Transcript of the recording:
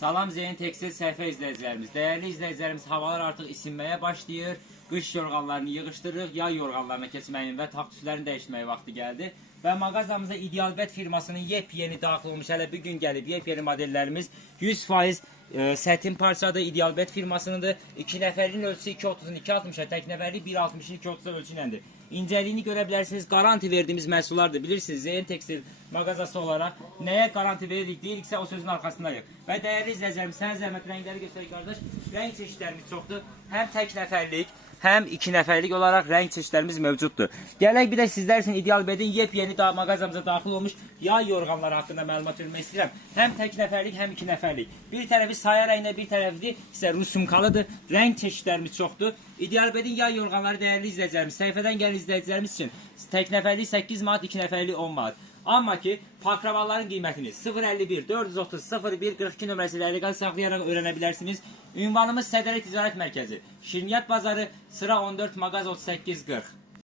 Salam Zeyn Tekstil səhifə izləyicilərimiz. Dəyərli izləyicilərimiz, havalar artıq isinməyə başlayır. Qış yorğanlarını yığışdırırıq, yay yorğanlarına keçməyin və taxtüslərini dəyişməyə vaxtı gəldi. Və mağazamıza İdealbet firmasının yepyeni daxil olmuş, hələ bir gün gəlib yepyeni modellərimiz 100% sətin parçadır. İdealbet firmasınındır. 2 nəfərliyin ölçüsü 2.30-un 2.60-a, tək nəfərlik 1.60-ın 2.30-a ölçü iləndir. İncəliyini görə bilərsiniz. Garanti verdiğimiz məhsullardır. Bilirsiniz, Zeyn Tekstil mağazası olaraq nəyə garanti veririk deyiriksə o sözün arxasındayıq. Və dəyərli izləyicilərimiz, sən zəhmət rəngləri göstər qardaş. Rəng çeşidlərimiz çoxdur. Həm tək nəfərlik, həm 2 nəfərlik olaraq rəng çeşidlərimiz mövcuddur. Gələk bir də sizlər üçün İdealbetin yepyeni mağazamıza daxil olmuş yay yorğanları haqqında məlumat vermək istəyirəm. Həm tək nəfərlik, həm 2 nəfərlik. Bir tərəfi saya rənglə, bir tərəfi isə rusumkalıdır. Rəng çeşidlərimiz çoxdur. İdealbetin yay yorğanları dəyərli izləyicilərimiz, səhifədən gələn izləyicilərimiz üçün tək nəfərlik 8 manat, 2 nəfərlik 10 manat. Amma ki, pakravalların qiymətini 051 430 01 42 nömrəsi ilə əlaqə saxlayaraq öyrənə bilərsiniz. Ünvanımız Sədərə Ticarət Mərkəzi, Şirniyyat Bazarı, sıra 14, mağaza 38 40.